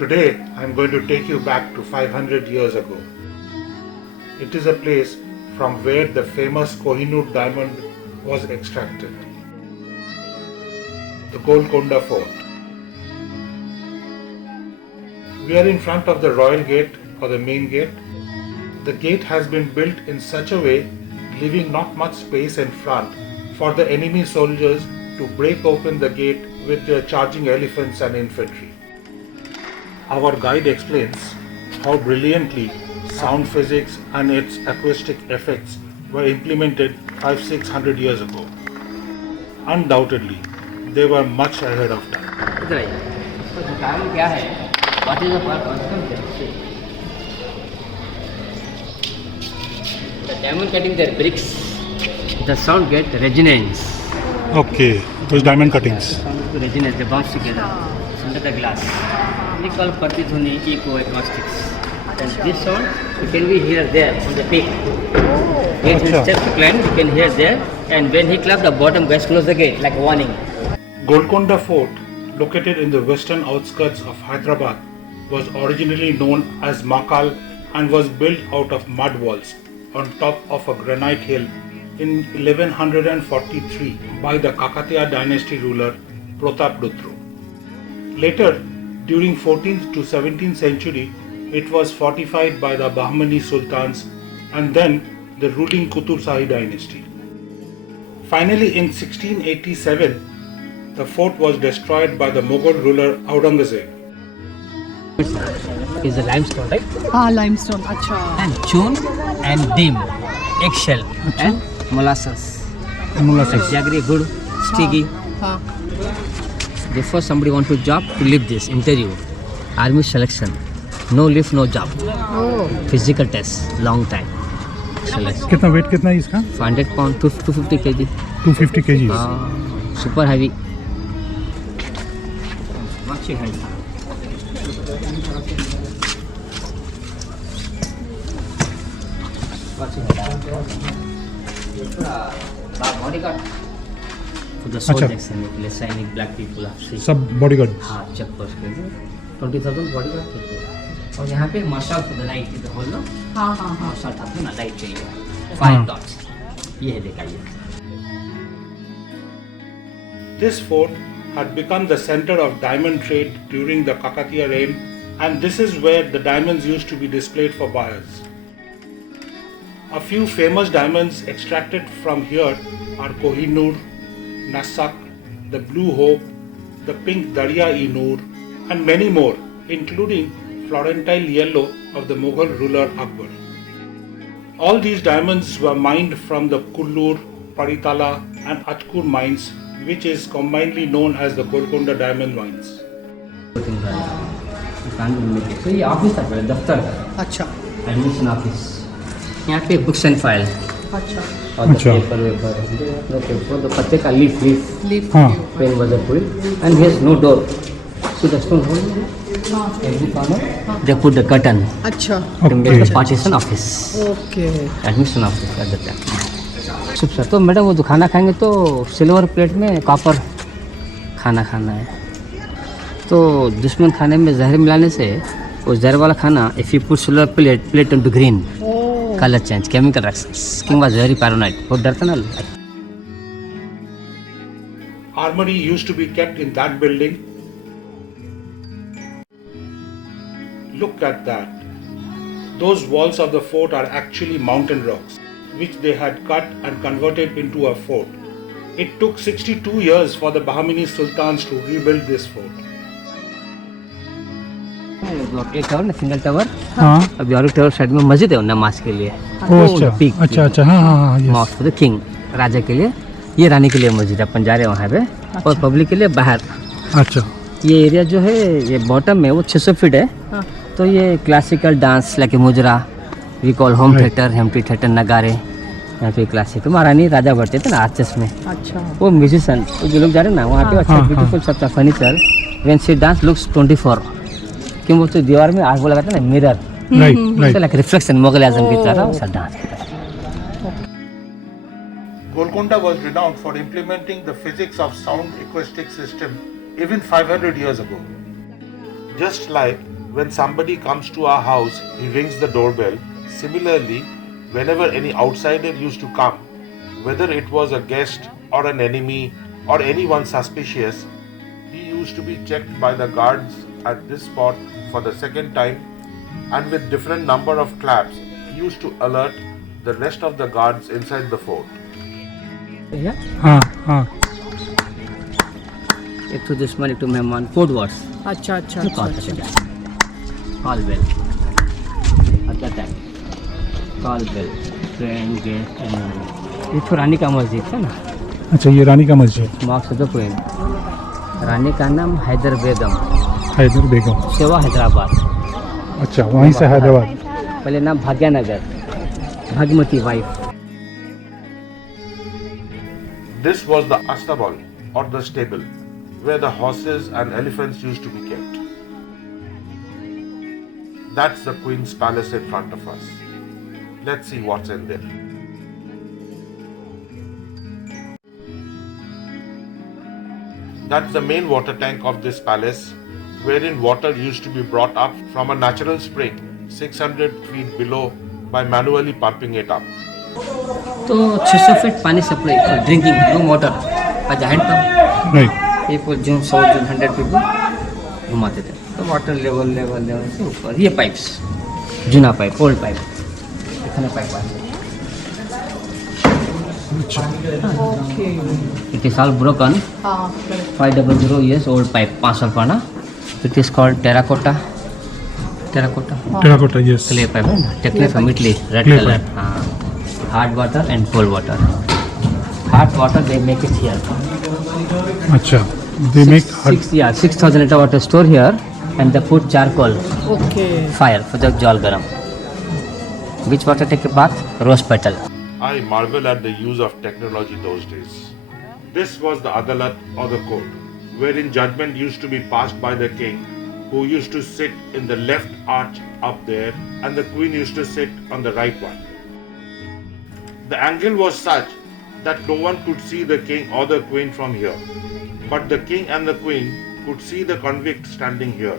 Today, I am going to take you back to 500 years ago. It is a place from where the famous Kohinoor diamond was extracted. The Golconda Fort. We are in front of the Royal Gate or the main gate. The gate has been built in such a way, leaving not much space in front for the enemy soldiers to break open the gate with their charging elephants and infantry. Our guide explains how brilliantly sound physics and its acoustic effects were implemented 500-600 years ago. Undoubtedly, they were much ahead of time. What is the purpose? The diamond cutting their bricks, the sound get resonance. Okay, those diamond cuttings. The sound resonance, they bounce together under the glass. We call Pratithwani eco-acoustics. And this sound you can be hear there on the peak. When he steps to climb, you can hear there. And when he claps, the bottom guys close the gate like a warning. Golconda Fort, located in the western outskirts of Hyderabad, was originally known as Makal and was built out of mud walls on top of a granite hill in 1143 by the Kakatiya Dynasty ruler Protaprutra. Later, during 14th to 17th century, it was fortified by the Bahamani Sultans and then the ruling Qutb Shahi Dynasty. Finally, in 1687, the fort was destroyed by the Moghul ruler Aurangzeb. Is a limestone, right? Limestone. Acha. And chun and dim, eggshell and molasses. Jaggery, good, sticky. Before somebody want to job to leave this interview, army selection, no leave, no job. Physical test, long time. Selection. कितना weight कितना है इसका? 500 pound, 250 kg. 250 kg. Super heavy. Much heavy. Bodyguard. For the soldiers and Sainik black people have seen. सब bodyguard. हाँ check post के लिए 20,000 bodyguard थे और यहाँ पे marshal for the night is the whole ना मार्शल था ना लाइट चाहिए 5 dots ये है देखा ये. This fort had become the center of diamond trade during the Kakatiya reign, and this is where the diamonds used to be displayed for buyers. A few famous diamonds extracted from here are Kohinoor, Nasak, the Blue Hope, the Pink Darya-e-Noor, and many more, including Florentine yellow of the Moghul ruler Akbar. All these diamonds were mined from the Kullur, Paritala, and Achkur mines, which is commonly known as the Golconda diamond mines. So ये office था पहले दफ्तर का. अच्छा. Admission office. यहाँ पे books and file. अच्छा. और पेपर तो पत्ते का leaf. Pen was a quill and he has no door. So the stone hole. Every corner they put the curtain. अच्छा. To make the partition office. Okay. Admission office at the time. Sir तो madam वो तो खाना खाएंगे तो silver plate में copper खाना खाना है. तो दुश्मन खाने में जहर मिलाने से वो जहर वाला खाना if you put silver plate into green colour change chemical reactions king was very paranoid. बहुत डरता ना. Armory used to be kept in that building. Look at that. Those walls of the fort are actually mountain rocks, which they had cut and converted into a fort. It took 62 years for the Bahamani Sultans to rebuild this fort. एक tower ना single tower. अभी और एक tower side में मस्जिद है नमाज के लिए. अच्छा हाँ मॉस्क फॉर द किंग, राजा के लिए. ये रानी के लिए मस्जिद है. अपन जा रहे हैं वहाँ पे. और पब्लिक के लिए बाहर. अच्छा. ये एरिया जो है ये बॉटम में वो 600 फीट है. तो ये classical dance like mujra we call home theatre, हेम्प्टी थिएटर, नगारे. यहाँ पे क्लासिकल महारानी राजा बढ़ते थे ना आर्चेस में. अच्छा. वो म्यूजिशियन जो लोग जा रहे हैं ना वहाँ पे अच्छा ब्यूटीफुल सब furniture. When she dance looks 24. क्यों वो तो दीवार में आग लगाते ना mirror. Right. Like reflection Mughal Azam की तरह वो सब डांस करता है. Golconda was renowned for implementing the physics of sound acoustic system even 500 years ago. Just like when somebody comes to our house, he rings the doorbell. Similarly, whenever any outsider used to come, whether it was a guest or an enemy or anyone suspicious, he used to be checked by the guards at this spot for the second time, and with different number of claps, he used to alert the rest of the guards inside the fort. Yeah. हाँ हाँ एक तो दुश्मन एक तो मेहमान code words अच्छा अच्छा जो अच्छा कॉल अच्छा करते call bell attack call bell train gate ये तो रानी का मस्जिद है ना अच्छा ये रानी का मस्जिद मार्क्स द क्वीन रानी का नाम हैदर बेगम हैदर बेगम सेवा हैदराबाद अच्छा वहीं से हैदराबाद पहले नाम Bhagyanagar Bhagmati wife This was the astabal or the stable where the horses and elephants used to be kept. That's the Queen's palace in front of us. Let's see what's in there. That's the main water tank of this palace, wherein water used to be brought up from a natural spring 600 feet below by manually pumping it up. तो 600 feet पानी supply for drinking no motor by the hand pump right एक जून 100 जून 100 feet में घुमाते थे तो water level level level से ऊपर ये पाइप्स जूना पाइप ओल्ड पाइप इतने pipe okay it is all broken हाँ 500 years old pipe 500 पाना it is called terracotta terracotta yes clay pipe है ना technique from Italy red Clay colour pipe. हाँ hard water and cold water. Hot water they make it here. अच्छा they make 6,000 liter water store here and they put charcoal okay fire for the jal garam. Which water take a bath? Rose petal. I marvel at the use of technology those days. This was the Adalat or the court, wherein judgment used to be passed by the king, who used to sit in the left arch up there, and the queen used to sit on the right one. The angle was such that no one could see the king or the queen from here, but the king and the queen could see the convict standing here.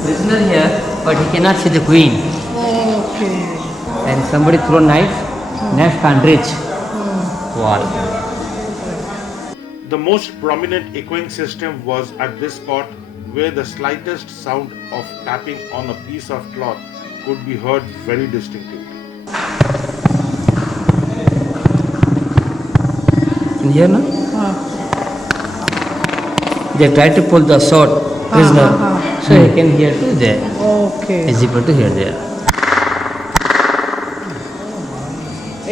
Prisoner here, but he cannot see the queen. Okay And somebody throw knife, knife can't reach wall. The most prominent echoing system was at this spot, where the slightest sound of tapping on a piece of cloth could be heard very distinctly. In here, no? हाँ They try to pull the sword prisoner, so he can hear too there. Okay Is able to hear there.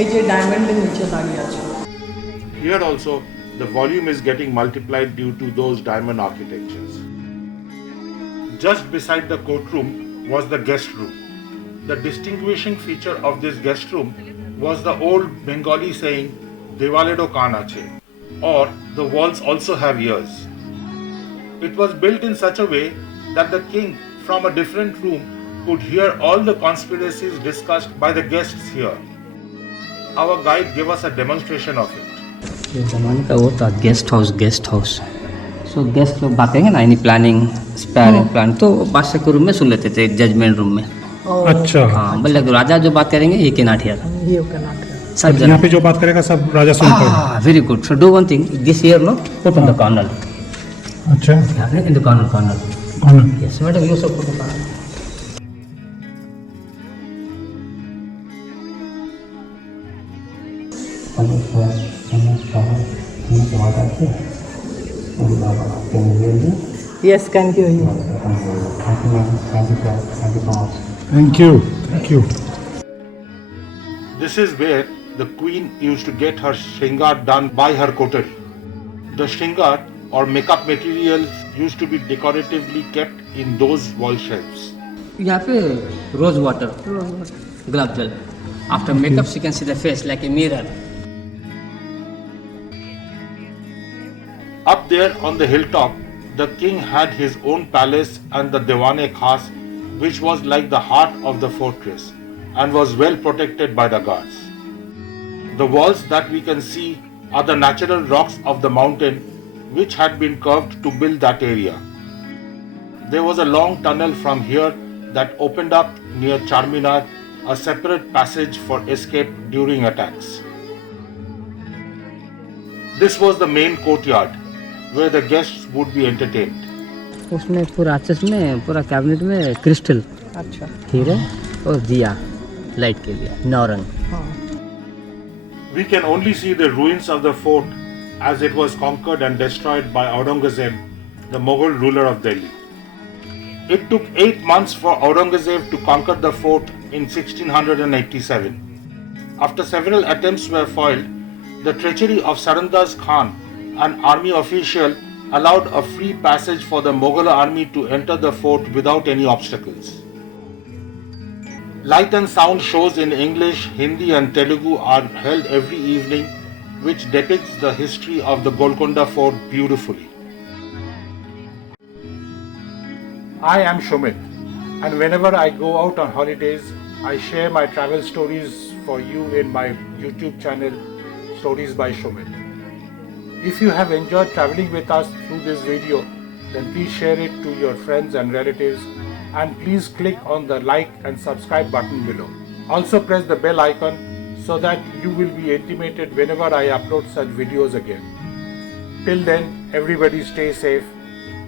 এই যে ডায়মন্ডের নিচে দাঁড়িয়ে আছে Here also, the volume is getting multiplied due to those diamond architectures. Just beside the courtroom was the guest room. The distinguishing feature of this guest room was the old Bengali saying, Devaledo kaan ache, or the walls also have ears. It was built in such a way that the king from a different room could hear all the conspiracies discussed by the guests here. Our guide gave us a demonstration of it. ये ज़माने का वो था guest house so guest लोग बात करेंगे ना any planning sparing plan तो बादशाह के रूम में सुन लेते थे जजमेंट रूम में अच्छा हाँ मतलब राजा जो बात करेंगे ये कैन नॉट हियर ये कैन सब यहाँ पे जो बात करेगा सब राजा सुन पाएगा very good so do one thing this year know put on the corner अच्छा इन द कॉर्नर कौन यस मैडम यू सब put the corner yes can hear you thank you This is where the queen used to get her shringar done by her coterie. The shringar or makeup materials used to be decoratively kept in those wall shelves. यहाँ पे rose water गुलाब जल after makeup you can see the face like a mirror Up there on the hilltop, the king had his own palace and the Dewane Khas, which was like the heart of the fortress and was well protected by the guards. The walls that we can see are the natural rocks of the mountain which had been curved to build that area. There was a long tunnel from here that opened up near Charminar, a separate passage for escape during attacks. This was the main courtyard where the guests would be entertained. उसमें पूरा आचस में पूरा cabinet में crystal अच्छा हीरे और दिया light के लिए नौरंग. हाँ We can only see the ruins of the fort as it was conquered and destroyed by Aurangzeb, the Moghul ruler of Delhi. It took 8 months for Aurangzeb to conquer the fort in 1687. After several attempts were foiled, the treachery of Sarandaz Khan, an army official, allowed a free passage for the Mughal army to enter the fort without any obstacles. Light and sound shows in English, Hindi and Telugu are held every evening, which depicts the history of the Golconda Fort beautifully. I am Shumit, and whenever I go out on holidays, I share my travel stories for you in my YouTube channel, Stories by Shumit. If you have enjoyed traveling with us through this video, then please share it to your friends and relatives, and please click on the like and subscribe button below. Also press the bell icon so that you will be intimated whenever I upload such videos again. Till then, everybody stay safe.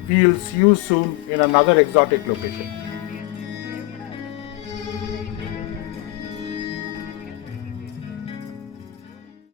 We'll see you soon in another exotic location.